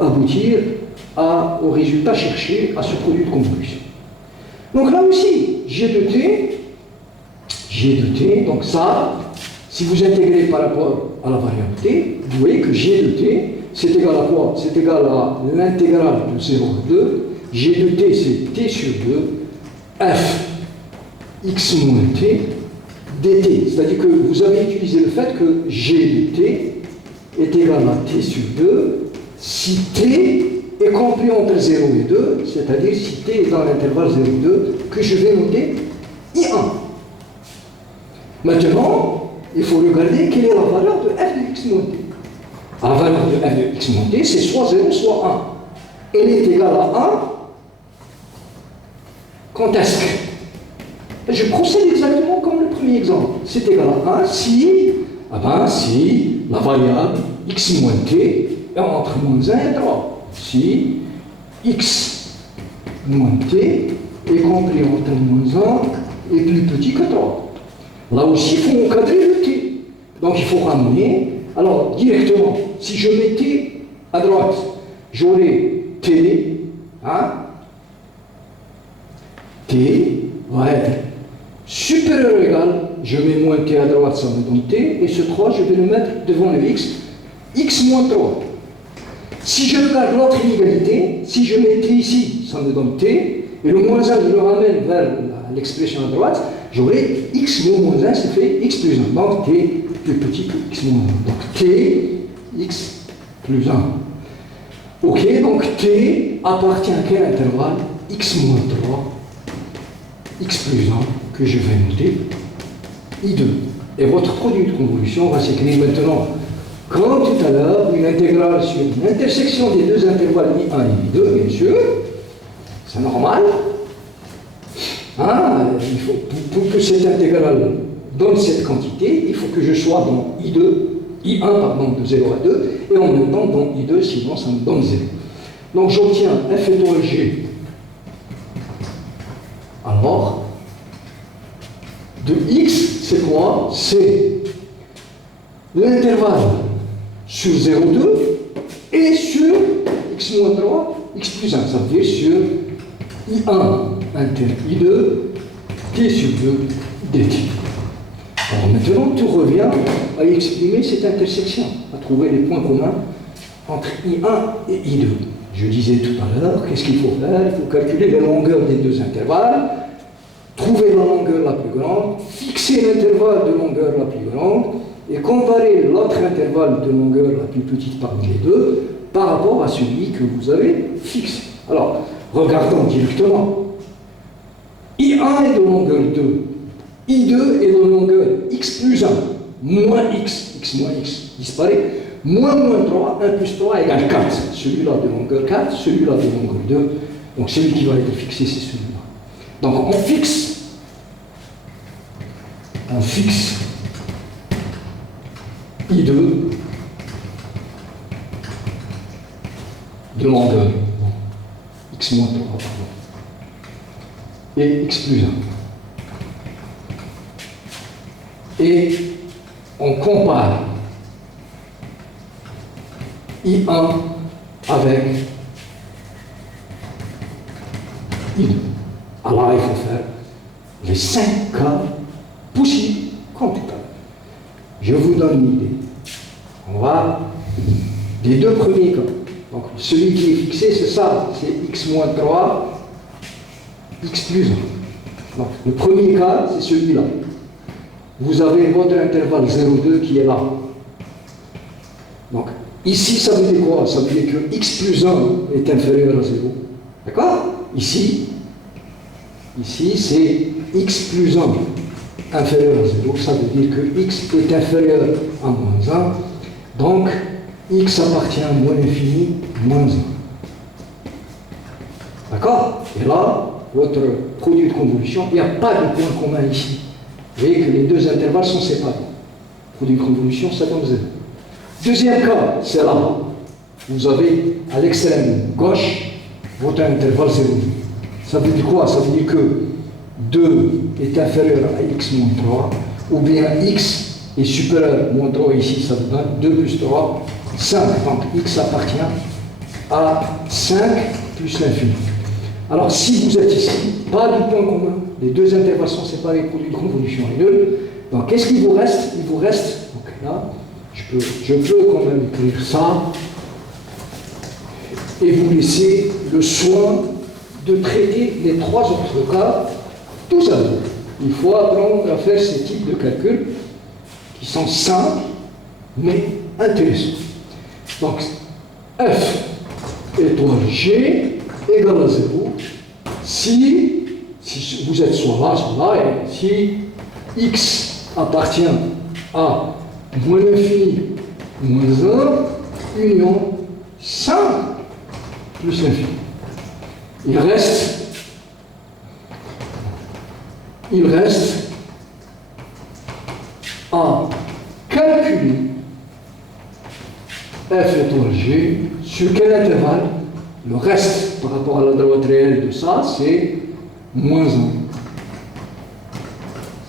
aboutir au résultat cherché, à ce produit de convolution. Donc là aussi, G de t, donc ça, si vous intégrez par rapport à la variable t, vous voyez que G de t, c'est égal à quoi? C'est égal à l'intégrale de 0 à 2. G de t, c'est t sur 2, f x moins t dt. C'est-à-dire que vous avez utilisé le fait que G de t est égal à t sur 2 si t est compris entre 0 et 2, c'est-à-dire si t est dans l'intervalle 0 et 2, que je vais noter I1. Maintenant, il faut regarder quelle est la valeur de f de x moins t. La valeur de f de x moins t, c'est soit 0, soit 1. Elle est égale à 1 quand est-ce que je procède exactement comme le premier exemple. C'est égal à 1 si, si la variable x moins t est entre moins 1 et 3. Si x moins t est compris entre moins 1 et plus petit que 3. Là aussi, il faut encadrer le t. Donc il faut ramener. Alors, directement, si je mets t à droite, j'aurai t, t va être supérieur ou égal, je mets moins t à droite, ça me donne t, et ce 3, je vais le mettre devant le x moins 3. Si je regarde l'autre inégalité, si je mets t ici, ça me donne t, et le moins 1, je le ramène vers l'expression à droite, j'aurai x moins 1, ça fait x plus 1. Donc t plus petit que x moins 1. Donc t, x plus 1. Ok, donc t appartient à quel intervalle? X moins 3, x plus 1, que je vais noter I2. Et votre produit de convolution va s'écrire maintenant, comme tout à l'heure, une intégrale sur l'intersection des deux intervalles I1 et I2, bien sûr. C'est normal. Il faut, pour que cette intégrale donne cette quantité, il faut que je sois dans I1 pardon, de 0 à 2, et en même temps dans I2, sinon ça me donne 0. Donc j'obtiens f étoile g. Alors, de x, c'est quoi? C'est l'intervalle sur 0,2 et sur x moins 3, x plus 1. Ça veut dire sur I1 inter I2, t sur 2, dt. Alors maintenant, tout revient à exprimer cette intersection, à trouver les points communs entre I1 et I2. Je disais tout à l'heure, qu'est-ce qu'il faut faire? Il faut calculer la longueur des deux intervalles, trouver la longueur la plus grande, fixer l'intervalle de longueur la plus grande, et comparer l'autre intervalle de longueur la plus petite parmi les deux par rapport à celui que vous avez fixé. Alors, regardons directement. I1 est de longueur 2. I2 est de longueur x plus 1, moins x, x moins x disparaît, moins 3, 1 plus 3 égale 4. Celui-là de longueur 4, celui-là de longueur 2. Donc celui qui va être fixé, c'est celui-là. Donc on fixe I2 de longueur x moins 3, et x plus 1. Et on compare I1 avec I2. Alors il faut faire les 5 cas possibles comme tout à l'heure. Je vous donne une idée. On va des deux premiers cas. Donc celui qui est fixé, c'est ça, c'est x moins 3, x plus 1. Donc le premier cas, c'est celui-là. Vous avez votre intervalle 0,2 qui est là. Donc ici, ça veut dire quoi? Ça veut dire que x plus 1 est inférieur à 0. D'accord? Ici, c'est x plus 1 inférieur à 0. Ça veut dire que x est inférieur à moins 1. Donc, x appartient à moins l'infini, moins 1. D'accord? Et là, votre produit de convolution, il n'y a pas de point commun ici. Vous voyez que les deux intervalles sont séparés. Produit de convolution, ça donne 0. Deuxième cas, c'est là. Vous avez à l'extrême gauche votre intervalle 0,2. Ça veut dire quoi? Ça veut dire que 2 est inférieur à x moins 3, ou bien x est supérieur à moins 3 ici, ça vous donne 2 plus 3, 5. Donc x appartient à 5 plus l'infini. Alors si vous êtes ici, pas du point commun, les deux intervalles sont séparés, produit de convolution est nul. Donc qu'est-ce qu'il vous reste? Il vous reste, donc là, je peux quand même écrire ça, et vous laissez le soin de traiter les trois autres cas tout seul. Il faut apprendre à faire ces types de calculs qui sont simples, mais intéressants. Donc, f étoile g égale à 0 si vous êtes soit là, et si x appartient à moins l'infini moins 1 union 5 plus l'infini. Il reste à calculer f étoile g sur quel intervalle. Le reste par rapport à la droite réelle de ça, c'est moins 1,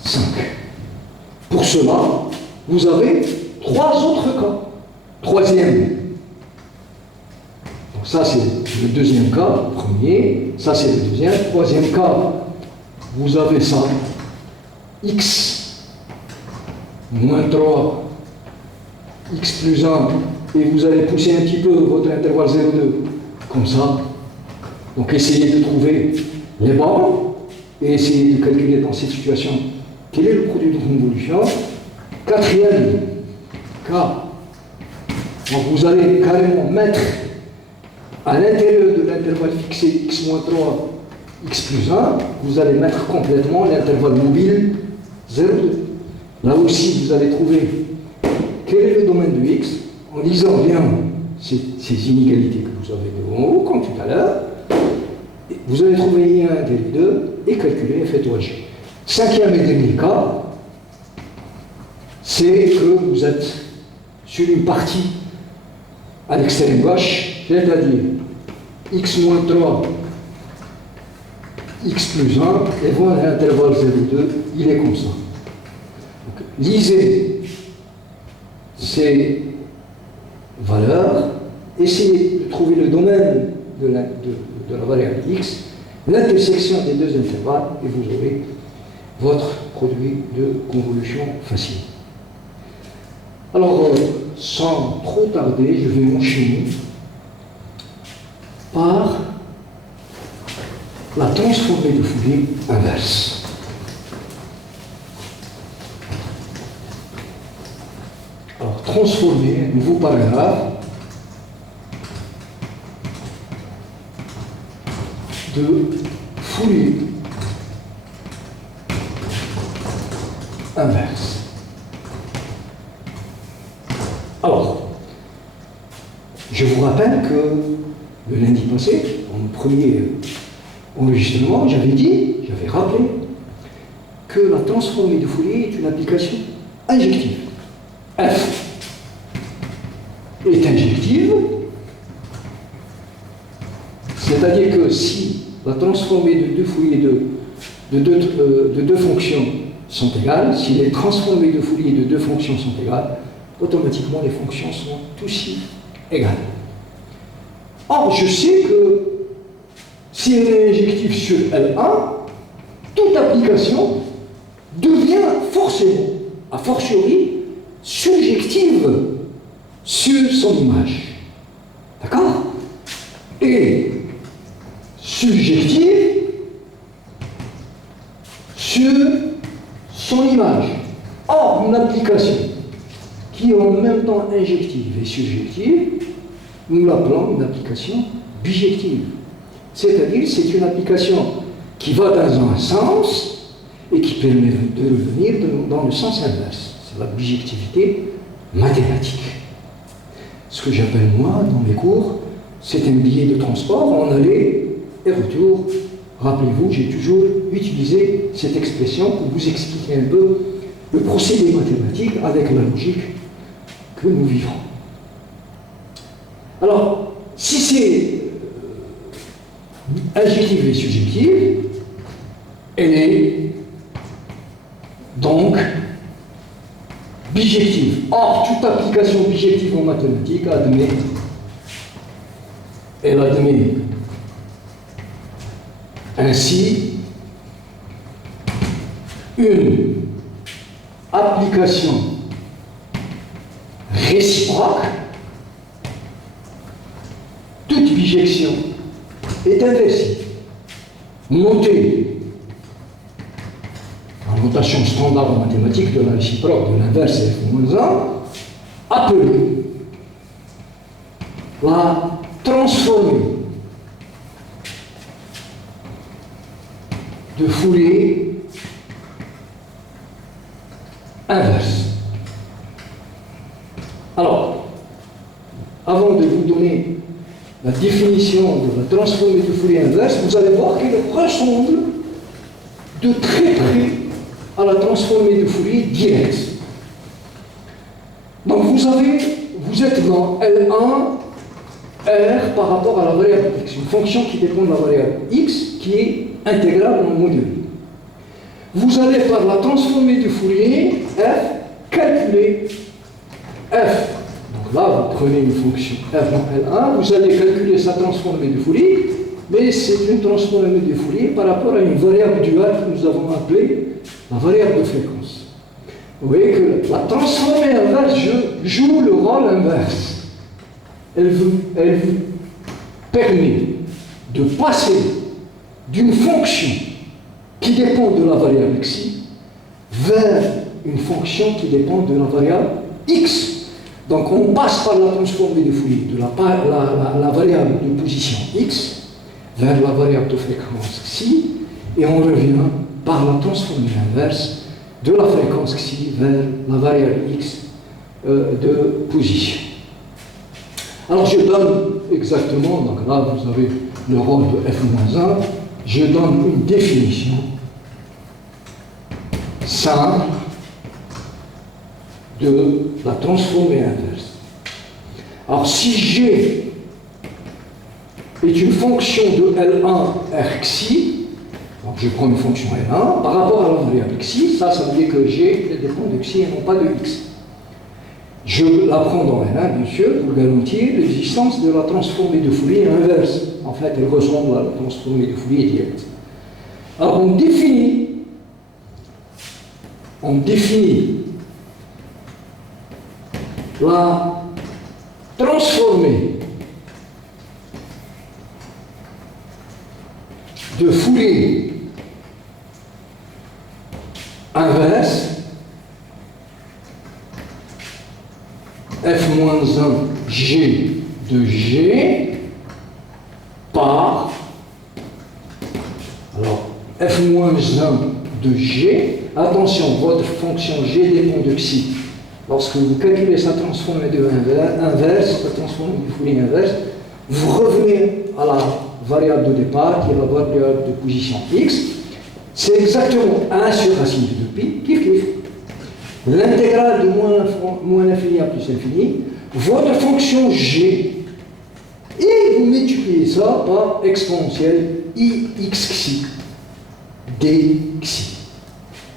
5. Pour cela, vous avez trois autres cas. Troisième. Donc ça, c'est le deuxième cas, premier. Ça, c'est le deuxième. Troisième cas, vous avez ça. X moins 3, x plus 1, et vous allez pousser un petit peu votre intervalle 0,2, comme ça. Donc essayez de trouver les bornes, et essayez de calculer dans cette situation quel est le produit de convolution. Quatrième cas, donc vous allez carrément mettre à l'intérieur de l'intervalle fixé x moins 3, x plus 1, vous allez mettre complètement l'intervalle mobile 0,2. Là aussi, vous allez trouver quel est le domaine de x en lisant bien ces inégalités que vous avez devant vous, comme tout à l'heure. Vous allez trouver I1 égale 2 et calculer f étoile g. Cinquième et dernier cas, c'est que vous êtes sur une partie à l'extrême gauche, c'est-à-dire x moins 3, x plus 1, et voilà l'intervalle 0,2, il est comme ça. Donc, lisez ces valeurs, essayez de trouver le domaine de la variable x, l'intersection des deux intervalles, et vous aurez votre produit de convolution facile. Alors, sans trop tarder, je vais enchaîner par la transformée de Fourier inverse. Alors, transformer, nouveau paragraphe, de Fourier inverse. Alors, je vous rappelle que le lundi passé, dans le premier enregistrement, j'avais rappelé que la transformée de Fourier est une application injective. F est injective, c'est-à-dire que si la transformée de deux Fourier de deux fonctions sont égales, si les transformées de Fourier de deux fonctions sont égales, automatiquement les fonctions sont aussi égales. Or, je sais que si elle est injective sur L1, toute application devient forcément, a fortiori, surjective sur son image. D'accord? Et subjective sur son image. Or, une application qui est en même temps injective et subjective, nous l'appelons une application bijective. C'est-à-dire, c'est une application qui va dans un sens et qui permet de revenir dans le sens inverse. C'est la bijectivité mathématique. Ce que j'appelle, moi, dans mes cours, c'est un billet de transport en aller et retour. Rappelez-vous, j'ai toujours utilisé cette expression pour vous expliquer un peu le procédé mathématique avec la logique que nous vivons. Alors, si c'est injective et subjective, elle est donc bijective. Or, toute application bijective en mathématiques admet elle admet ainsi une application réciproque. Toute bijection est inversive. Notée en notation standard en mathématiques de la réciproque de l'inverse f-1, appelée la transformée de Fourier inverse. Alors, avant de vous donner la définition de la transformée de Fourier inverse, vous allez voir qu'elle ressemble de très près à la transformée de Fourier directe. Donc vous êtes dans L1 R par rapport à la variable x, une fonction qui dépend de la variable x qui est intégrable en module. Vous allez par la transformée de Fourier f calculer f. Donc là, vous prenez une fonction f dans L1, vous allez calculer sa transformée de Fourier, mais c'est une transformée de Fourier par rapport à une variable duale que nous avons appelée la variable de fréquence. Vous voyez que la transformée inverse joue le rôle inverse. Elle vous permet de passer d'une fonction qui dépend de la variable xi vers une fonction qui dépend de la variable x. Donc on passe par la transformée de Fourier de la variable de position x vers la variable de fréquence xi, et on revient par la transformée inverse de la fréquence xi vers la variable x de position. Alors je donne exactement, donc là vous avez le rôle de f-1, je donne une définition simple de la transformée inverse. Alors si G est une fonction de L1 Rxi, donc je prends une fonction L1 par rapport à la variable xi, ça veut dire que G dépend de xi et non pas de x. Je la prends dans L1, bien sûr, pour garantir l'existence de la transformée de Fourier inverse. En fait, elle ressemble à la transformée de Fourier directe. Alors, on définit la transformée de Fourier inverse f-1 g de g par, alors f-1 de g, attention, votre fonction g dépend de xi. Lorsque vous calculez sa transformée de inverse, la transformée du Fourier inverse, vous revenez à la variable de départ qui est la variable de position x. C'est exactement 1 sur racine de pi, kiff kiff. L'intégrale de moins l'infini à plus l'infini, votre fonction g, et vous multipliez ça par exponentielle ixxi, dxi.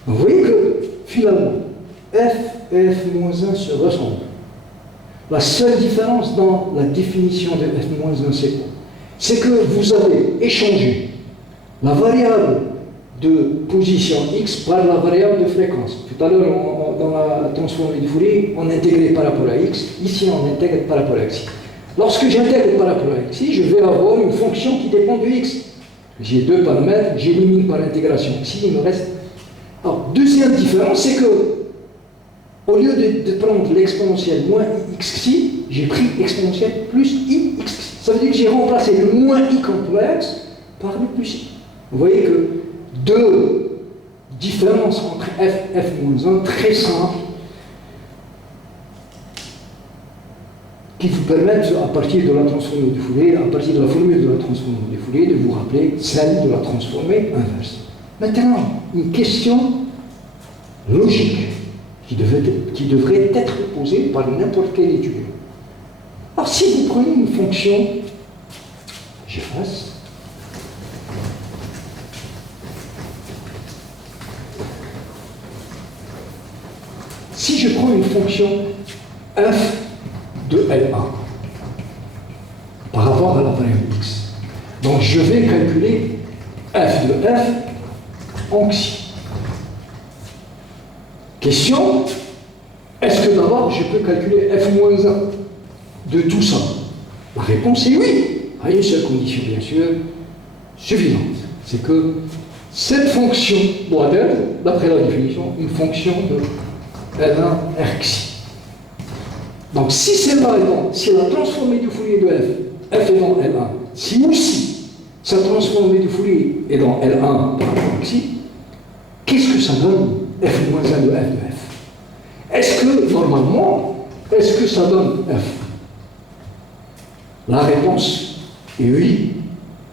Vous voyez que finalement, f-1 se ressemble. La seule différence dans la définition de f-1, c'est quoi? C'est que vous avez échangé la variable de position x par la variable de fréquence. Tout à l'heure, dans la transformée du Fourier, on intégrait par rapport à x. Ici, on intègre par rapport à xi. Lorsque j'intègre par rapport à xi, je vais avoir une fonction qui dépend de x. J'ai deux paramètres, j'élimine par intégration xi, il me reste. Alors, deuxième différence, c'est que au lieu de prendre l'exponentielle moins xi, j'ai pris exponentielle plus ixi. Ça veut dire que j'ai remplacé le moins i complexe par le plus i. Vous voyez que deux différences entre f-1 très simples qui vous permettent, à partir de la transformée de Fourier, à partir de la formule de la transformée de Fourier, de vous rappeler celle de la transformée inverse. Maintenant, une question logique qui devrait être posée par n'importe quel étudiant. Alors, si vous prenez une fonction, j'efface, si je prends une fonction f de L1 par rapport à la variable x. Donc je vais calculer f de f en xi. Question, est-ce que d'abord je peux calculer f moins 1 de tout ça? La réponse est oui, à une seule condition bien sûr, suffisante. C'est que cette fonction doit être, d'après la définition, une fonction de L1 R xi. Donc si celle-là est dans, si la transformée du Fourier de f est dans L1, si aussi sa transformée du Fourier est dans L1 par rapport à xi, qu'est-ce que ça donne f moins 1 de f de f? Est-ce que, normalement, est-ce que ça donne f? La réponse est oui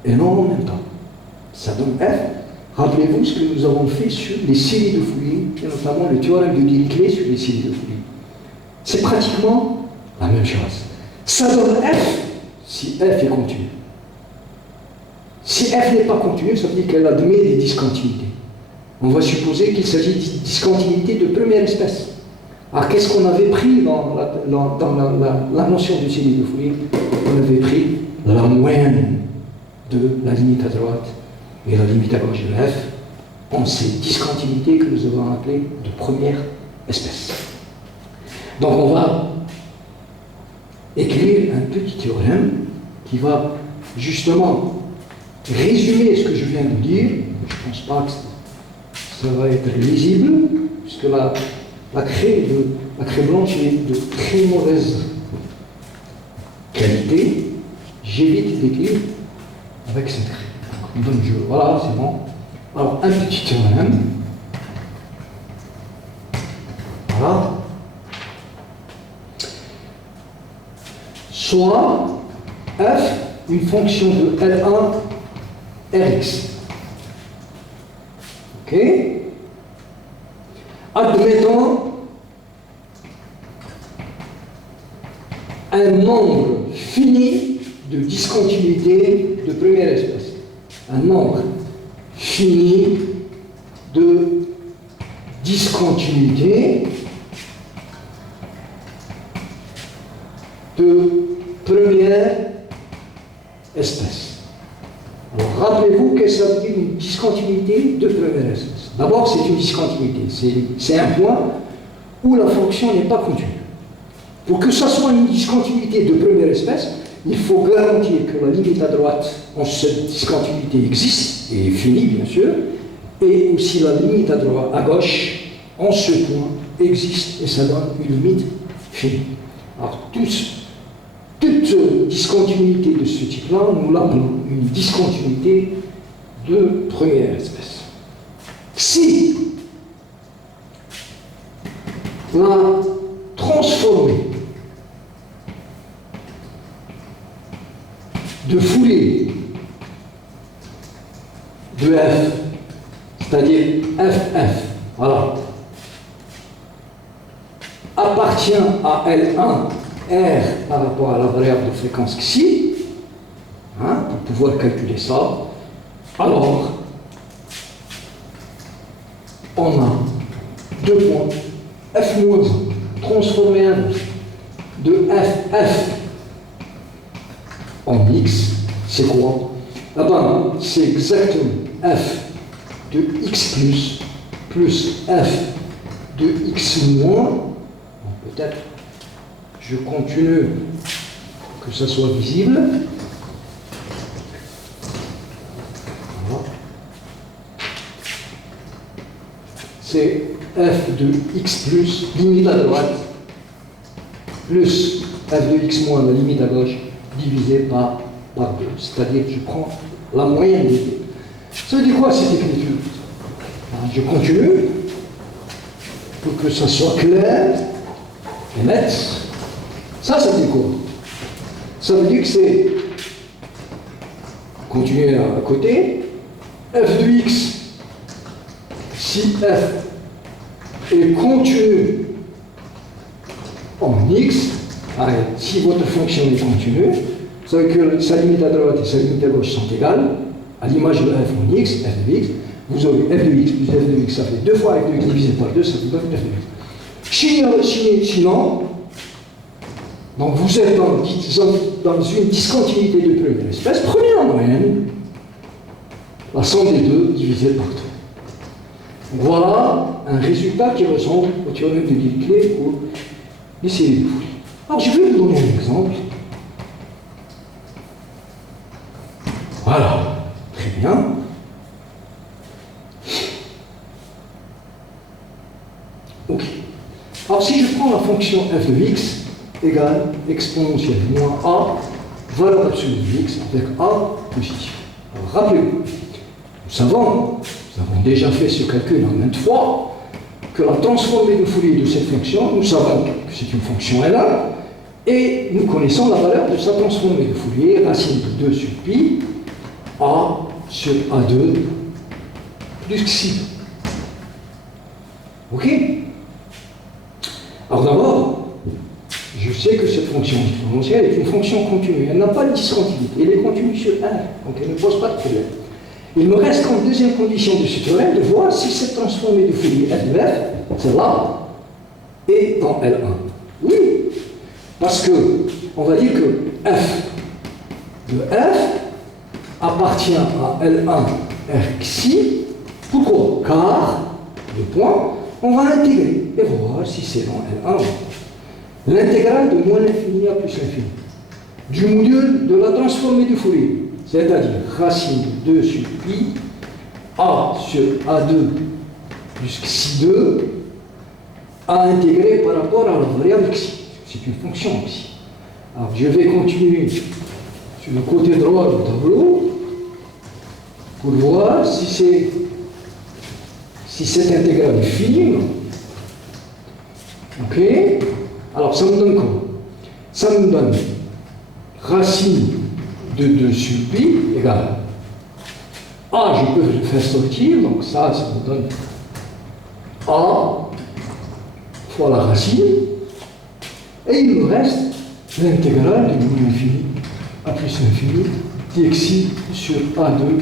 et non en même temps. Ça donne f. Rappelez-vous ce que nous avons fait sur les séries de Fourier, et notamment le théorème de Dirichlet sur les séries de Fourier. C'est pratiquement la même chose. Ça donne f si f est continu. Si f n'est pas continu, ça veut dire qu'elle admet des discontinuités. On va supposer qu'il s'agit de discontinuité de première espèce. Alors qu'est-ce qu'on avait pris dans la notion de série de Fourier? On avait pris la moyenne de la limite à droite et la limite à gauche de f en ces discontinuités que nous avons appelées de première espèce. Donc on va écrire un petit théorème qui va justement résumer ce que je viens de dire. Je ne pense pas que ça va être lisible, puisque la craie blanche est de très mauvaise qualité. J'évite d'écrire avec cette craie. Donc voilà, c'est bon. Alors un petit théorème. Voilà. Soit f une fonction de L1 Rx. Ok? Admettons un nombre fini de discontinuités de première espèce. Un nombre fini de discontinuités de première espèce. Alors rappelez-vous que ça veut dire une discontinuité de première espèce. D'abord, c'est une discontinuité. C'est un point où la fonction n'est pas continue. Pour que ça soit une discontinuité de première espèce, il faut garantir que la limite à droite en cette discontinuité existe, et est finie bien sûr, et aussi la limite à droite, à gauche, en ce point, existe, et ça donne une limite finie. Alors, toute discontinuité de ce type-là, nous l'appelons une discontinuité de première espèce. Si la transformée de Fourier de f, c'est-à-dire ff, voilà, appartient à L1 R par rapport à la variable de fréquence xi, hein, pour pouvoir calculer ça, alors on a deux points f-1 transformé de ff en x, c'est quoi? Ah ben, c'est exactement f de x plus f de x moins. Bon, peut-être je continue pour que ça soit visible. Voilà. C'est f de x plus, limite à droite, plus f de x moins, la limite à gauche, divisé par 2. C'est-à-dire que je prends la moyenne des deux. Ça veut dire quoi cette écriture? Je continue pour que ça soit clair et net. Ça veut dire quoi? Ça veut dire que c'est, continuer à côté, f de x, si f est continu en x, allez, si votre fonction est continue, ça veut dire que sa limite à droite et sa limite à gauche sont égales, à l'image de f en x, f de x, vous aurez f de x plus f de x, ça fait 2 fois f de x divisé par 2, ça vous donne f de x. Sinon, Donc vous êtes dans une discontinuité de première espèce, prenez la moyenne, la somme des deux divisée par 3. Voilà un résultat qui ressemble au théorème de Dirichlet pour les séries de Fourier. Alors je vais vous donner un exemple. Voilà, très bien. Ok. Alors si je prends la fonction f de x égale exponentielle moins a, valeur absolue de x avec a positif. Alors rappelez-vous, nous avons déjà fait ce calcul en maintes fois, que la transformée de Fourier de cette fonction, nous savons que c'est une fonction L1, et nous connaissons la valeur de sa transformée de Fourier, racine de 2 sur pi, a sur a2 plus xi. Ok? Alors d'abord, je sais que cette fonction exponentielle est une fonction continue. Elle n'a pas de discontinuité. Elle est continue sur 1, donc elle ne pose pas de problème. Il me reste comme deuxième condition de ce théorème de voir si cette transformée de Fourier f de f, celle-là, est dans L1. Oui, parce que on va dire que f de f appartient à L1 R xi. Pourquoi? Car, le point, on va intégrer et voir si c'est dans L1 ou pas. L'intégrale de moins l'infini à plus l'infini du module de la transformée de Fourier, c'est-à-dire racine de 2 sur pi, a sur a2 plus xi2, à intégrer par rapport à la variable xi. C'est une fonction xi. Alors je vais continuer sur le côté droit du tableau pour voir si cette intégrale est fine. Ok? Alors ça me donne quoi? Ça me donne racine de 2 sur pi égale a, je peux le faire sortir, donc ça me donne a fois la racine, et il me reste l'intégrale de moins l'infini à plus l'infini dxi sur a2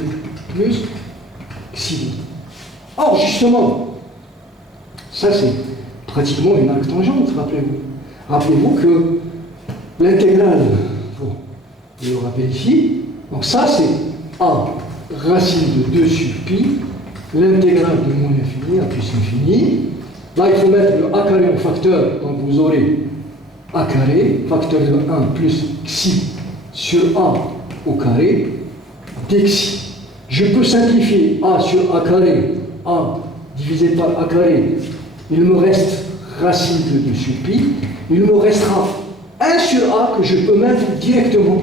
plus xi2. Or, justement, ça c'est pratiquement une arctangente, rappelez-vous. Rappelez-vous que l'intégrale, bon, je le rappelle ici, donc ça c'est a racine de 2 sur pi, l'intégrale de moins l'infini à plus l'infini. Là, il faut mettre le a carré en facteur, donc vous aurez a carré, facteur de 1 plus xi sur a au carré, dxi. Je peux simplifier a sur a carré, a divisé par a carré, il me reste racine de 2 sur pi, il me restera 1 sur a que je peux mettre directement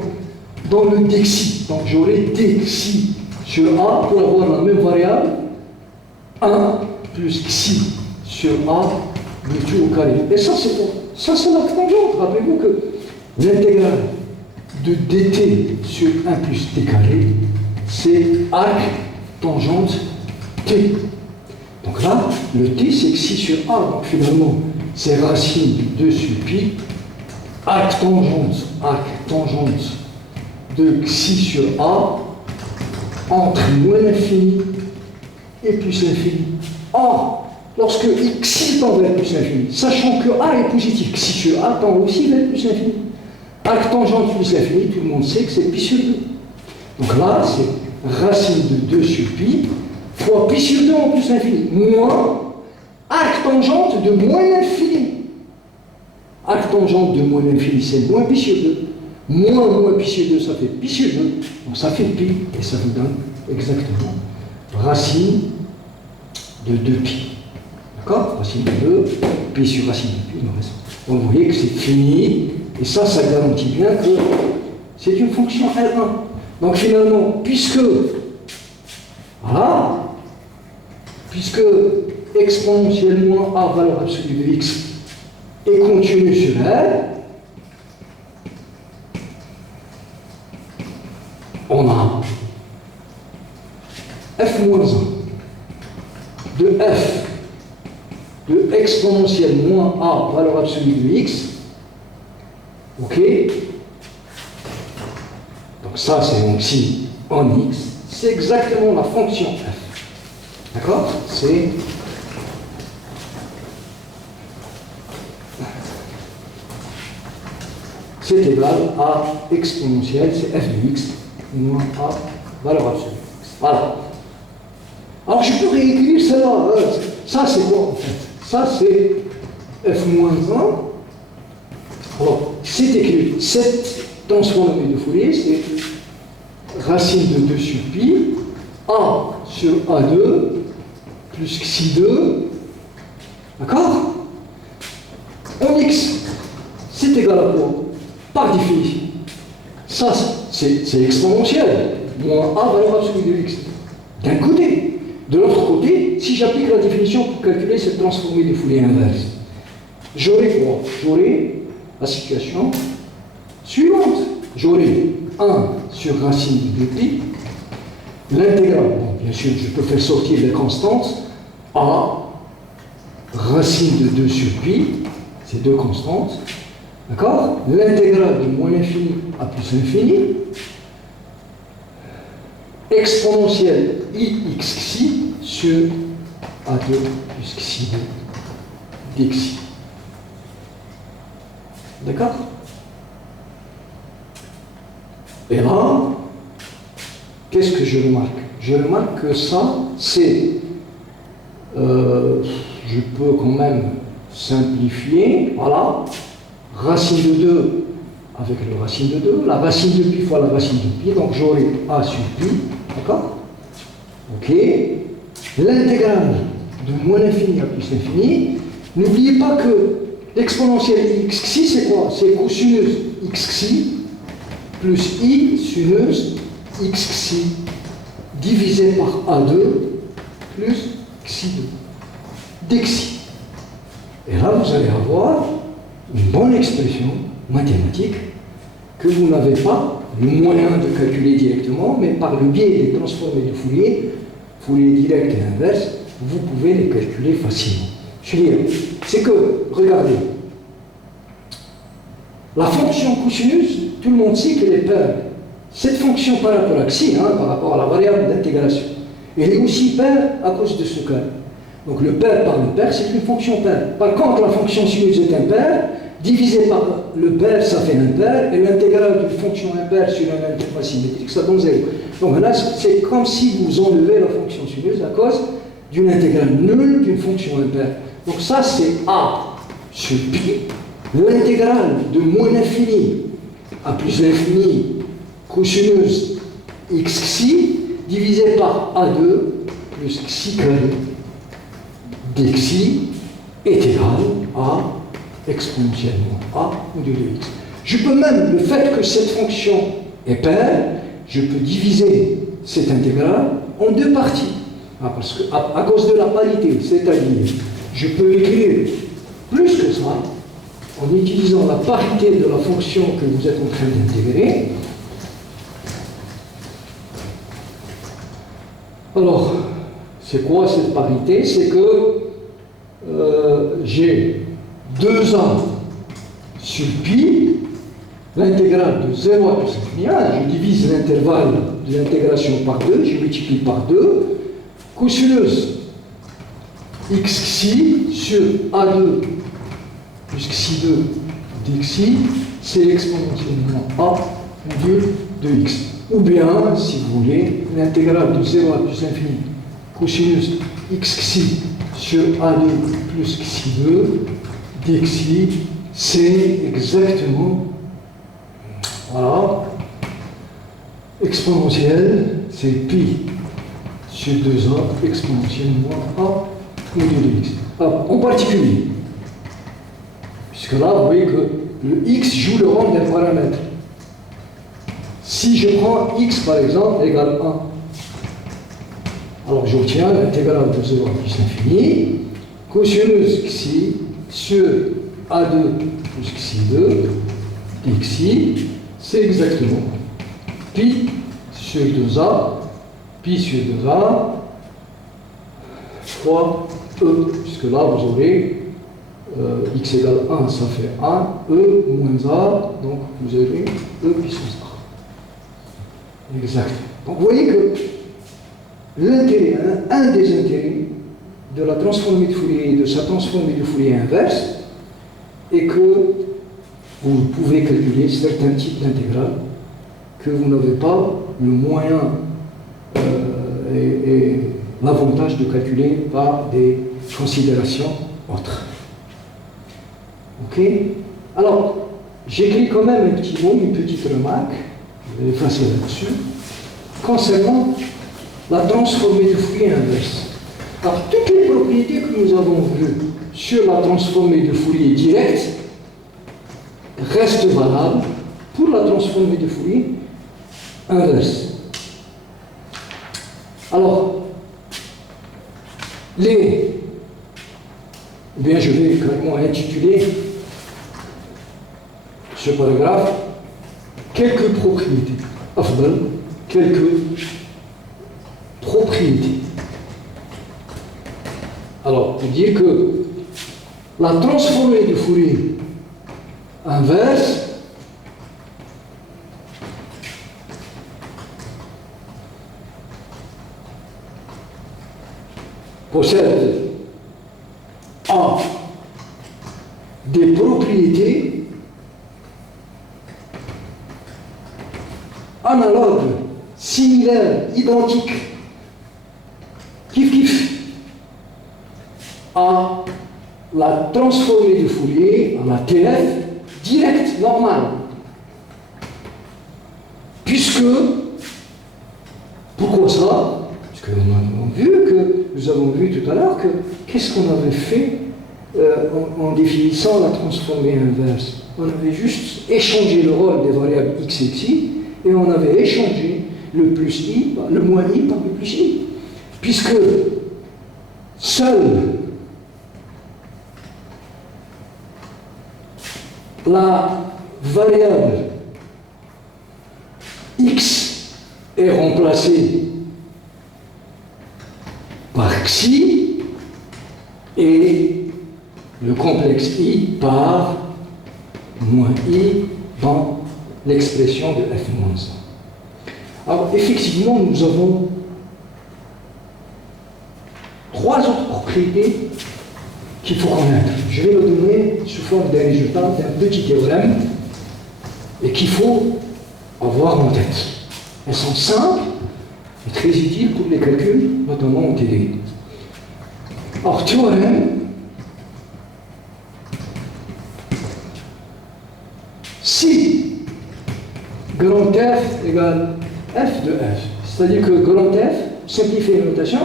dans le dxi. Donc j'aurai dxi sur a pour avoir la même variable, 1 plus xi sur a multiplié au carré. Et ça c'est bon. Ça c'est l'arctangente. Rappelez-vous que l'intégrale de dt sur 1 plus t carré, c'est arc tangente t. Donc là, le t c'est xi sur a, donc finalement c'est racine de 2 sur pi, arc tangente de xi sur a, entre moins l'infini et plus l'infini. Or, lorsque xi tend vers plus l'infini, sachant que a est positif, xi sur a tend aussi vers plus l'infini. Arc tangente plus l'infini, tout le monde sait que c'est pi sur 2. Donc là, c'est racine de 2 sur pi, fois pi sur 2 en plus l'infini, moins arc tangente de moins l'infini. Arc tangente de moins l'infini, c'est moins pi sur 2. Moins pi sur 2, ça fait pi sur 2. Donc ça fait pi, et ça vous donne exactement racine de 2pi. D'accord? Racine de 2, pi sur racine de pi, le reste. Donc vous voyez que c'est fini, et ça garantit bien que c'est une fonction L1. Donc finalement, puisque exponentiellement a valeur absolue de x est continue sur L, on a f-1 de f de exponentielle moins a valeur absolue de x, ok? Donc ça c'est aussi en x, c'est exactement la fonction f. D'accord? C'est c'est égal à exponentielle, c'est f de x, moins a, valeur absolue. Voilà. Alors je peux réécrire cela. Ça c'est quoi en fait? Ça c'est f moins 1. Alors c'est écrit, cette transformée de Fourier, c'est racine de 2 sur pi, a sur a2 plus xi2. D'accord? En x, c'est égal à quoi? Par définition. Ça, c'est exponentiel. Moins a valeur absolue de x. D'un côté. De l'autre côté, si j'applique la définition pour calculer cette transformée de Fourier inverse, j'aurai quoi? J'aurai la situation suivante. J'aurai 1 sur racine de 2pi, l'intégrale, bon, bien sûr, je peux faire sortir les constantes, a, racine de 2 sur pi, c'est deux constantes, d'accord? L'intégrale de moins l'infini à plus l'infini, exponentielle ixi sur a2 plus xi2 dxi. D'accord? Et là, qu'est-ce que je remarque? Je remarque que ça, c'est, je peux quand même simplifier, voilà, racine de 2 avec le racine de 2, la racine de pi fois la racine de pi, donc j'aurai a sur pi, d'accord? Ok. L'intégrale de moins l'infini à plus l'infini, n'oubliez pas que l'exponentielle xi, c'est quoi? C'est cosineuse xi plus i sineuse xi divisé par a2 plus xi2 dxi. Et là, vous allez avoir une bonne expression mathématique que vous n'avez pas le moyen de calculer directement, mais par le biais des transformés de Fourier, Fourier direct et inverse, vous pouvez les calculer facilement. Je veux dire, c'est que, regardez, la fonction cosineuse, tout le monde sait qu'elle est paire. Cette fonction par rapport à xi, par rapport à la variable d'intégration, elle est aussi paire à cause de ce cas. Donc le pair par le pair, c'est une fonction paire. Par contre, la fonction sinueuse est impaire, divisé par le pair, ça fait impair, et l'intégrale d'une fonction impaire sur un intervalle symétrique, ça donne 0. Donc là, c'est comme si vous enlevez la fonction sinueuse à cause d'une intégrale nulle d'une fonction impaire. Donc ça, c'est a sur pi, l'intégrale de moins l'infini à plus l'infini cosineuse xi divisé par a2 plus xi carré dxi est égal à exponentiellement a ou de 2x. Je peux même, le fait que cette fonction est paire, je peux diviser cette intégrale en deux parties. Parce que, à cause de la parité, c'est-à-dire, je peux écrire plus que ça en utilisant la parité de la fonction que vous êtes en train d'intégrer. Alors, c'est quoi cette parité? C'est que j'ai 2a sur pi, l'intégrale de 0 à plus l'infini, je divise l'intervalle de l'intégration par 2, je multiplie par 2, cosineuse xi sur a2 plus xi2 dxi, c'est exponentiellement a module de x. Ou bien, si vous voulez, l'intégrale de 0 à plus l'infini, cosinus xi sur a2 plus xi2 dxi, c'est exactement, voilà, exponentielle, c'est pi sur 2a exponentielle moins a module de x. Alors, en particulier, puisque là, vous voyez que le x joue le rôle d'un paramètre. Si je prends x, par exemple, égale 1, alors j'obtiens l'intégrale de 0 à plus l'infini, cosinus xi sur a2 plus xi2 dxi, c'est exactement pi sur 2a, pi sur 2a, fois e, puisque là vous aurez x égale 1, ça fait 1, e moins a, donc vous avez e puissance a. Exact. Donc vous voyez que l'intérêt, un des intérêts de la transformée de Fourier, de sa transformée de Fourier inverse, est que vous pouvez calculer certains types d'intégrales que vous n'avez pas le moyen et l'avantage de calculer par des considérations autres. Ok? Alors, j'écris quand même un petit mot, une petite remarque, je vais effacer là-dessus, concernant la transformée de Fourier inverse. Alors, toutes les propriétés que nous avons vues sur la transformée de Fourier directe restent valables pour la transformée de Fourier inverse. Alors, je vais carrément intituler ce paragraphe quelques propriétés. Afdal, quelques propriétés. Alors, pour dire que la transformée de Fourier inverse possède A des propriétés analogues, similaires, identiques, kiff à la transformée de Fourier, à la TF, directe, normale. Puisque, pourquoi ça? Parce que nous avons vu tout à l'heure que qu'est-ce qu'on avait fait en définissant la transformée inverse? On avait juste échangé le rôle des variables x et xi, et on avait échangé le plus i, le moins i par le plus i. Puisque seule la variable x est remplacée par xi et le complexe i par moins i dans l'expression de f-1. Alors effectivement, nous avons trois autres propriétés qu'il faut connaître. Je vais le donner sous forme d'un résultat d'un petit théorème et qu'il faut avoir en tête. Elles sont simples et très utiles pour les calculs, notamment en TD. Alors, théorème, si grand F égale f de f, c'est-à-dire que grand F, simplifier la notation,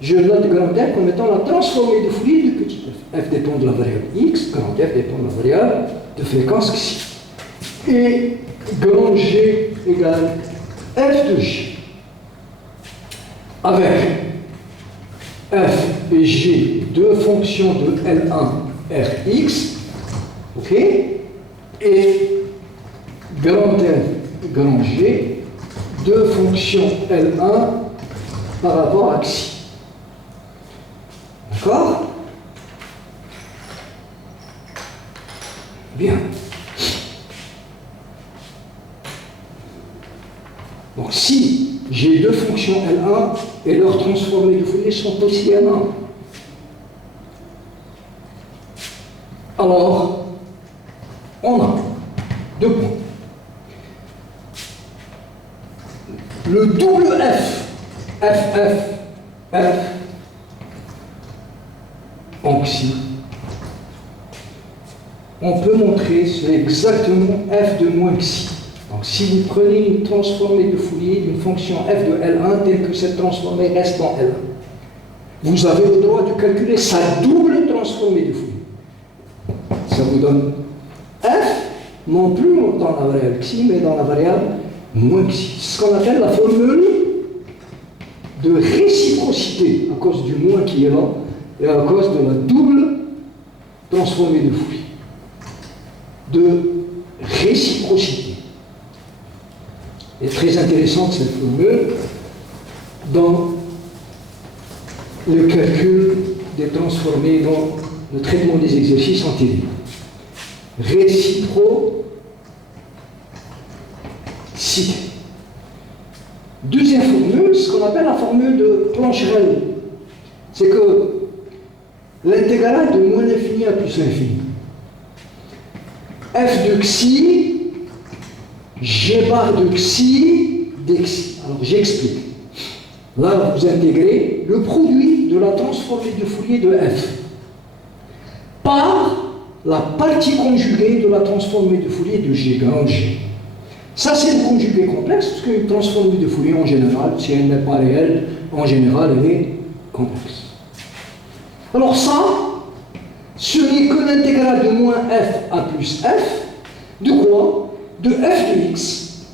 je note grand F comme étant la transformée de Fourier du petit f. F dépend de la variable x, grand F dépend de la variable de fréquence xi. Et grand G égale f de g. Avec f et g, deux fonctions de L1 Rx, ok, et grand F, grand G, deux fonctions L1 par rapport à xi. D'accord? Bien. Donc si j'ai deux fonctions L1 et leurs transformées de Fourier sont aussi L1, alors on a deux points. Le double F en xi, on peut montrer c'est exactement f de moins xi. Donc si vous prenez une transformée de Fourier d'une fonction f de L1 telle que cette transformée reste en L1, vous avez le droit de calculer sa double transformée de Fourier. Ça vous donne f, non plus dans la variable xi, mais dans la variable moins xi. C'est ce qu'on appelle la formule de réciprocité, à cause du moins qui est là, et à cause de la double transformée de Fourier. De réciprocité. est très intéressante cette formule dans le calcul des transformés, dans le traitement des exercices en théorie. Réciprocité. Deuxième formule, ce qu'on appelle la formule de Plancherel, c'est que l'intégrale de moins l'infini à plus l'infini, f de xi, g bar de xi, dxi. Alors j'explique. Là, vous intégrez le produit de la transformée de Fourier de f par la partie conjuguée de la transformée de Fourier de g, grand G. Ça, c'est le conjugué complexe, parce qu'une transformée de Fourier, en général, si elle n'est pas réelle, en général, elle est complexe. Alors ça, ce n'est que l'intégrale de moins f à plus f, de quoi? De f de x,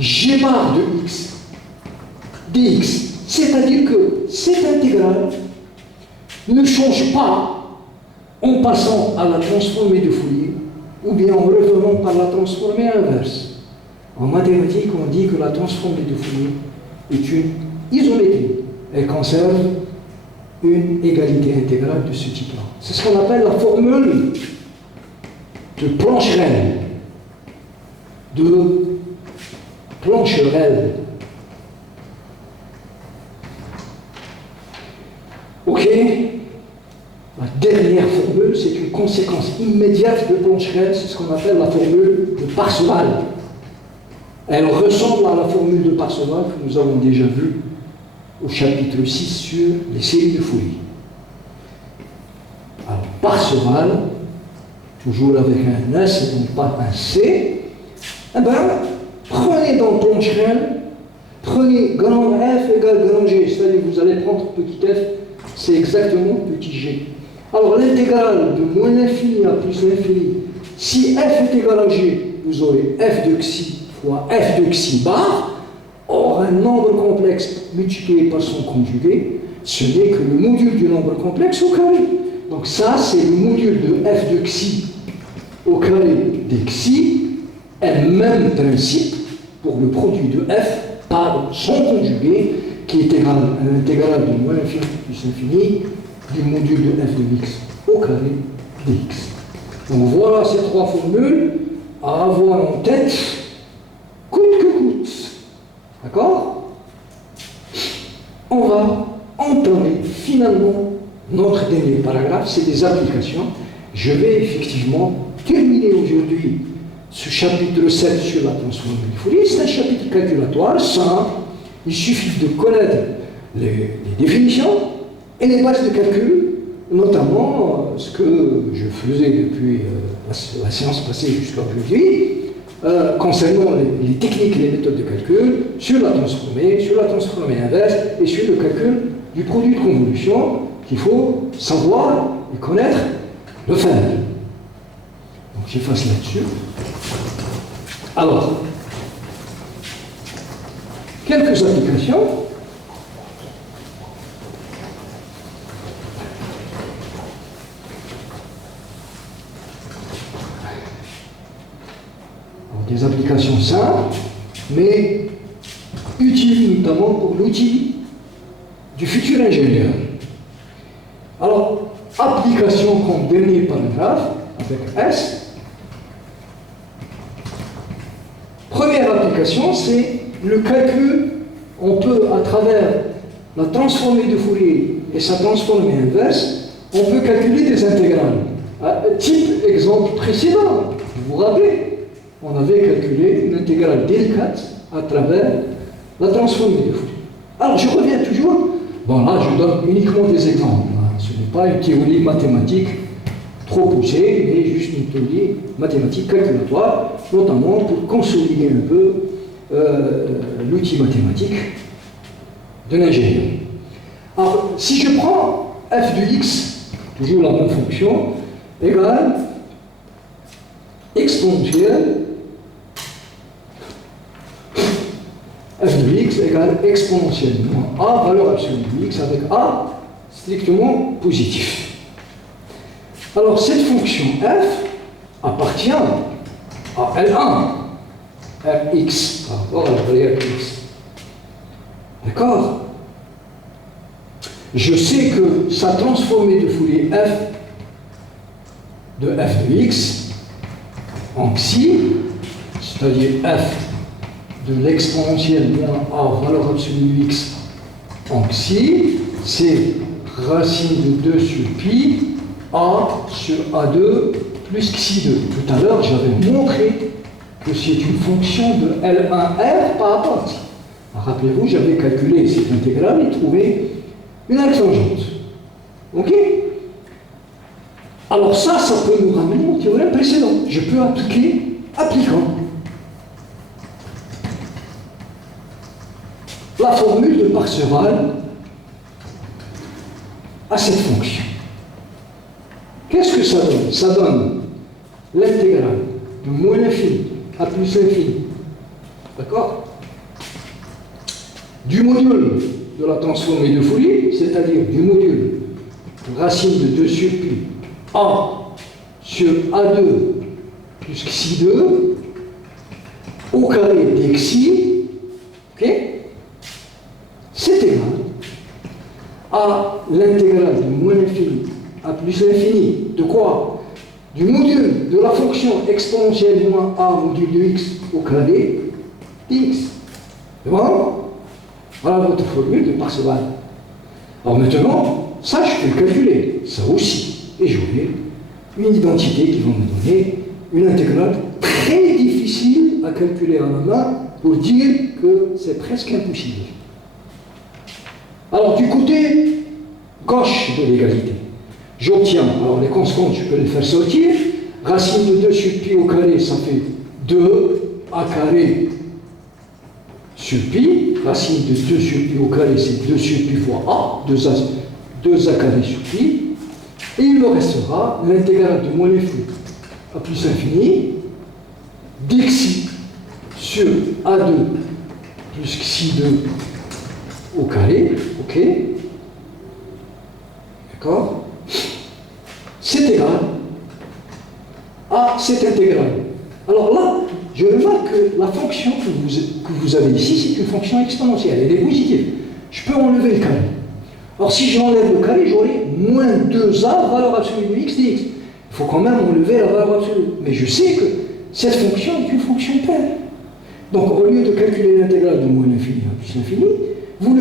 g bar de x, dx. C'est-à-dire que cette intégrale ne change pas en passant à la transformée de Fourier, ou bien en revenant par la transformée inverse. En mathématiques, on dit que la transformée de Fourier est une isométrie. Elle conserve une égalité intégrale de ce type-là. C'est ce qu'on appelle la formule de Plancherel. De Plancherel. Ok? La dernière formule, c'est une conséquence immédiate de Plancherel, c'est ce qu'on appelle la formule de Parseval. Elle ressemble à la formule de Parseval que nous avons déjà vue au chapitre 6 sur les séries de Fourier. Alors, Parseval, toujours avec un S et non pas un C, eh bien, prenez dans Plancherel, prenez grand F égale grand G, c'est-à-dire vous allez prendre petit f, c'est exactement petit g. Alors l'intégrale de moins l'infini à plus l'infini, si f est égal à g, vous aurez f de xi fois f de xi bar. Or, un nombre complexe multiplié par son conjugué, ce n'est que le module du nombre complexe au carré. Donc ça, c'est le module de f de xi au carré de xi, et même principe pour le produit de f par son conjugué, qui est égal à l'intégrale de moins l'infini plus l'infini du module de f de x au carré dx. Donc voilà ces trois formules à avoir en tête, coûte que coûte. D'accord? On va entamer finalement notre dernier paragraphe, c'est des applications. Je vais effectivement terminer aujourd'hui ce chapitre 7 sur la transformée de Fourier. C'est un chapitre calculatoire simple. Il suffit de connaître les définitions et les bases de calcul, notamment ce que je faisais depuis la séance passée jusqu'à aujourd'hui, concernant les techniques et les méthodes de calcul sur la transformée inverse et sur le calcul du produit de convolution qu'il faut savoir et connaître, le faire. Donc j'efface là-dessus. Alors, quelques applications. Des applications simples, mais utiles notamment pour l'outil du futur ingénieur. Alors, application comme dernier paragraphe, avec S. Première application, c'est le calcul. On peut, à travers la transformée de Fourier et sa transformée inverse, on peut calculer des intégrales. Type exemple précédent, vous vous rappelez? On avait calculé une intégrale délicate à travers la transformée de Fourier. Alors, je reviens toujours. Bon, là, je donne uniquement des exemples. Ce n'est pas une théorie mathématique trop poussée, mais juste une théorie mathématique calculatoire, notamment pour consolider un peu l'outil mathématique de l'ingénieur. Alors, si je prends f de x, toujours la même fonction, égale exponentielle f de x égale exponentielle moins a, valeur absolue de x, avec a strictement positif. Alors cette fonction f appartient à L1, Rx, par rapport à la variable x. D'accord? Je sais que sa transformée de Fourier f de x en xi, c'est-à-dire f de l'exponentielle moins a valeur absolue de x en xi, c'est racine de 2 sur pi, a sur a2 plus xi2. Tout à l'heure, j'avais montré que c'est une fonction de L1R par rapport à xi. Rappelez-vous, j'avais calculé cette intégrale et trouvé une arctangente. Ok? Alors ça peut nous ramener au théorème précédent. Je peux appliquant la formule de Parseval à cette fonction. Qu'est-ce que ça donne? Ça donne l'intégrale de moins l'infini à plus l'infini. D'accord? Du module de la transformée de Fourier, c'est-à-dire du module de racine de 2 sur pi A sur A2 plus xi2 au carré dxi, ok? C'est égal à l'intégrale de moins l'infini à plus l'infini. De quoi? Du module de la fonction exponentielle moins a module de x au carré dx. C'est bon? Voilà votre formule de Parseval. Alors maintenant, ça je peux le calculer, ça aussi. Et j'aurai une identité qui va me donner une intégrale très difficile à calculer à la main pour dire que c'est presque impossible. Alors du côté gauche de l'égalité, j'obtiens, alors les constantes, je peux les faire sortir. Racine de 2 sur pi au carré, ça fait 2 a carré sur pi. Racine de 2 sur pi au carré, c'est 2 sur pi fois a, 2a carré sur pi. Et il me restera l'intégrale de moins l'infini à plus l'infini dxi sur a2 plus xi2 au carré, ok? D'accord? C'est égal à cette intégrale. Alors là, je remarque que la fonction que vous avez ici, c'est une fonction exponentielle, elle est positive. Je peux enlever le carré. Alors si j'enlève le carré, j'aurai moins 2a, valeur absolue de x dx. Il faut quand même enlever la valeur absolue. Mais je sais que cette fonction est une fonction paire. Donc au lieu de calculer l'intégrale de moins l'infini à plus l'infini, vous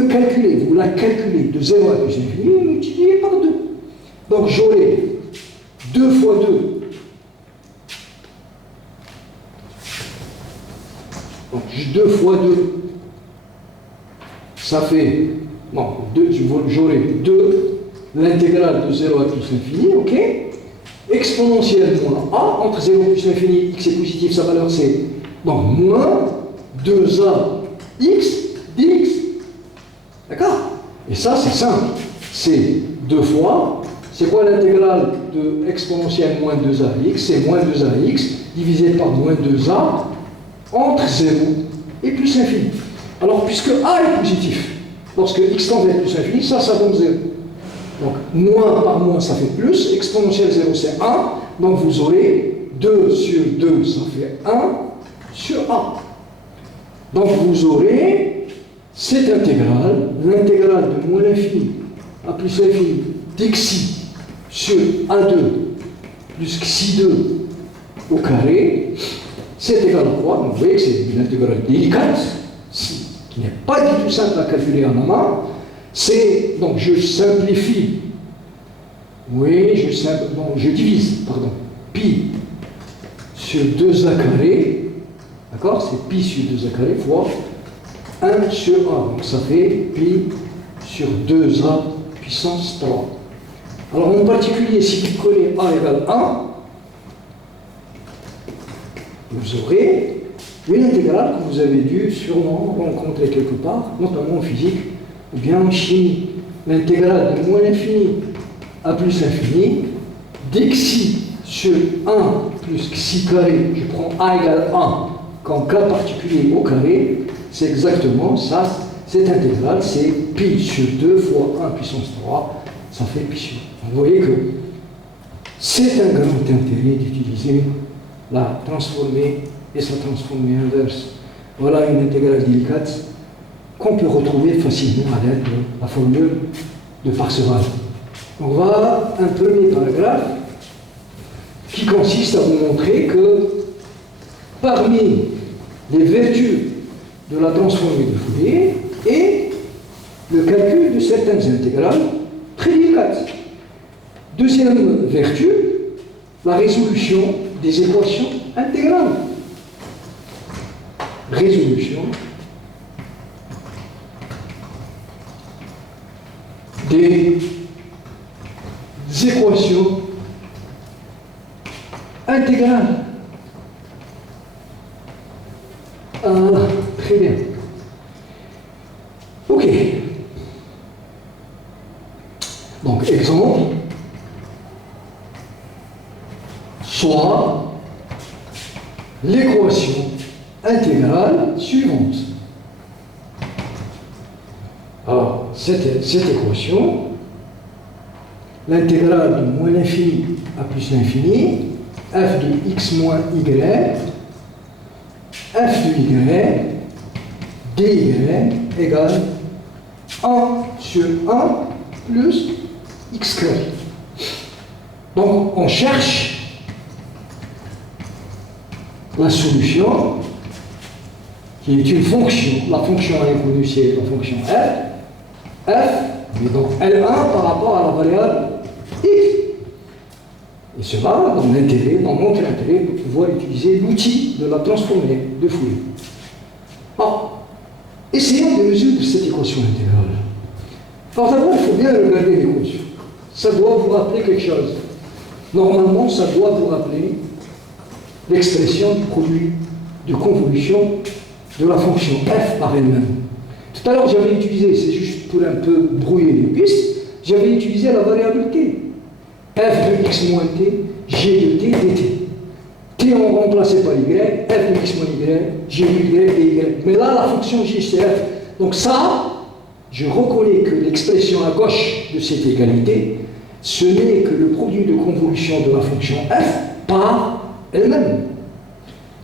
la calculez de 0 à plus l'infini et multipliez par 2. Donc j'aurai 2 fois 2. Donc 2 fois 2, ça fait, non, j'aurai 2, l'intégrale de 0 à plus l'infini, ok? Exponentielle moins a, entre 0 et plus l'infini, x est positif, sa valeur c'est, donc moins 2a x dx. D'accord? Et ça c'est simple, c'est 2 fois, c'est quoi l'intégrale de exponentielle moins 2ax? C'est moins 2ax divisé par moins 2a entre 0 et plus l'infini. Alors, puisque a est positif, lorsque x tend vers plus l'infini, ça donne 0. Donc, moins par moins, ça fait plus, exponentielle 0, c'est 1, donc vous aurez 2 sur 2, ça fait 1 sur a. Donc, vous aurez cette intégrale, l'intégrale de moins l'infini à plus l'infini dxi sur a2 plus xi2 au carré, c'est égal à quoi? Donc, vous voyez que c'est une intégrale délicate, qui n'est pas du tout simple à calculer en main. C'est, donc je simplifie, oui, je divise, pardon, pi sur 2a carré, d'accord? C'est pi sur 2a carré fois 1 sur a, donc ça fait pi sur 2a puissance 3. Alors en particulier, si vous collez a égale 1, vous aurez une intégrale que vous avez dû sûrement rencontrer quelque part, notamment en physique ou bien en chimie. L'intégrale de moins l'infini à plus l'infini, dxi sur 1 plus xi carré, je prends a égale 1 comme cas particulier au carré, c'est exactement ça, cette intégrale, c'est pi sur 2 fois 1 puissance 3, ça fait pi sur 1. Vous voyez que c'est un grand intérêt d'utiliser la transformée et sa transformée inverse. Voilà une intégrale délicate qu'on peut retrouver facilement à l'aide de la formule de Parseval. On va un premier paragraphe qui consiste à vous montrer que parmi les vertus de la transformée de Fourier est le calcul de certaines intégrales très délicates. Deuxième vertu, la résolution des équations intégrales. Résolution des équations intégrales. Très bien. Ok. Donc, exemple. Soit l'équation intégrale suivante. Alors, cette équation, l'intégrale de moins l'infini à plus l'infini, f de x moins y, f de y, dy égale 1 sur 1 plus x carré. Donc, on cherche la solution qui est une fonction, la fonction inconnue c'est la fonction f, mais donc L1 par rapport à la variable x. Et cela dans l'intérêt, dans notre intérêt, de pouvoir utiliser l'outil de la transformée de Fourier. Alors, essayons de résoudre cette équation intégrale. Alors d'abord, il faut bien regarder l'équation. Ça doit vous rappeler quelque chose. Normalement, ça doit vous rappeler l'expression du produit de convolution de la fonction f par elle-même. Tout à l'heure, j'avais utilisé, c'est juste pour un peu brouiller les pistes, j'avais utilisé la variable t. F de x moins t, g de t dt. T on remplacé par y, f de x moins y, g de y et y. Mais là, la fonction g c'est f. Donc ça, je reconnais que l'expression à gauche de cette égalité, ce n'est que le produit de convolution de la fonction f par elle-même.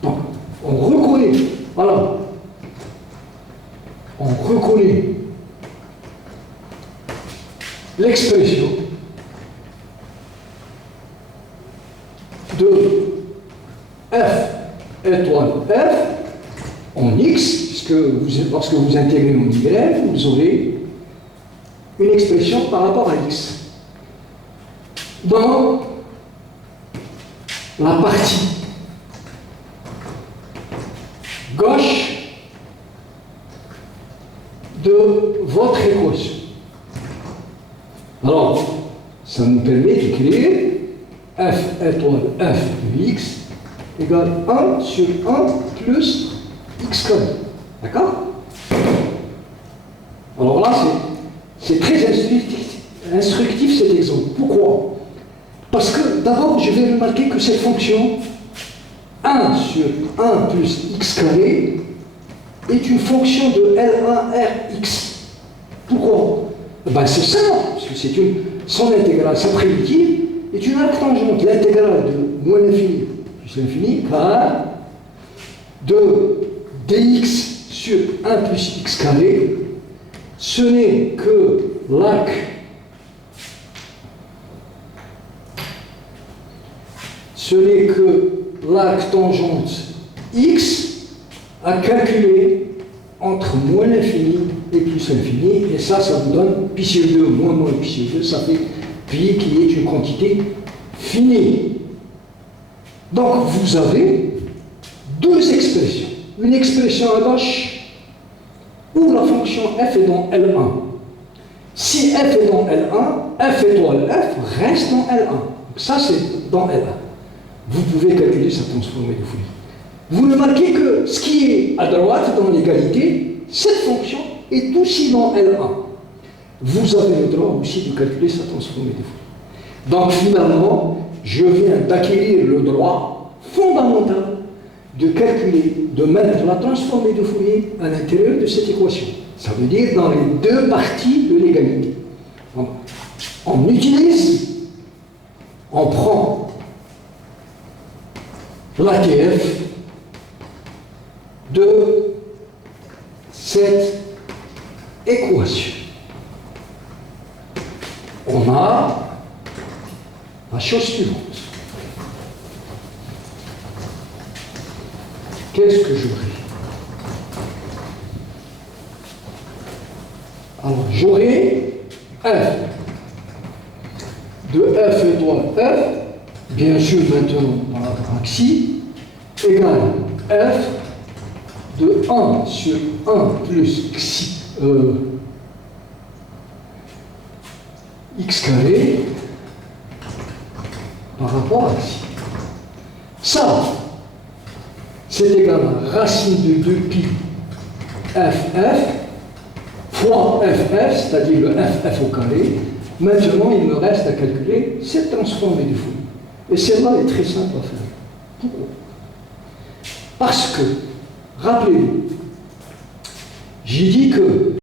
Donc, on reconnaît, voilà, on reconnaît l'expression de f étoile f en x, puisque lorsque vous intégrez en y, vous aurez une expression par rapport à x. Dans la partie gauche de votre équation. Alors, ça nous permet d'écrire f étoile f de x égale 1 sur 1 plus x carré. D'accord? Alors là, c'est très instructif cet exemple. Pourquoi? Parce que d'abord, je vais remarquer que cette fonction 1 sur 1 plus x carré est une fonction de L1Rx. Pourquoi? Ben c'est simple, parce que c'est son intégrale, sa primitive, est une arctangente. L'intégrale de moins l'infini plus l'infini car de dx sur 1 plus x carré, ce n'est que l'arc tangente x à calculer entre moins l'infini et plus l'infini, et ça vous donne pi sur 2 moins pi sur 2, ça fait pi qui est une quantité finie. Donc vous avez deux expressions. Une expression à gauche où la fonction f est dans L1. Si f est dans L1, f étoile f reste dans L1. Donc ça c'est dans L1. Vous pouvez calculer sa transformée de Fourier. Vous remarquez que ce qui est à droite dans l'égalité, cette fonction est aussi dans L1. Vous avez le droit aussi de calculer sa transformée de Fourier. Donc finalement, je viens d'acquérir le droit fondamental de calculer, de mettre la transformée de Fourier à l'intérieur de cette équation. Ça veut dire dans les deux parties de l'égalité. On utilise, on prend l'ATF de cette équation. On a la chose suivante. Qu'est-ce que j'aurai? Alors, j'aurai f de f étoile f bien sûr, maintenant, par rapport à xi, égale f de 1 sur 1 plus xi, x carré par rapport à xi. Ça, c'est égal à racine de 2pi ff fois ff, c'est-à-dire le ff au carré. Maintenant, il me reste à calculer cette transformée du fond. Et celle-là est très simple à faire. Pourquoi? Parce que, rappelez-vous, j'ai dit que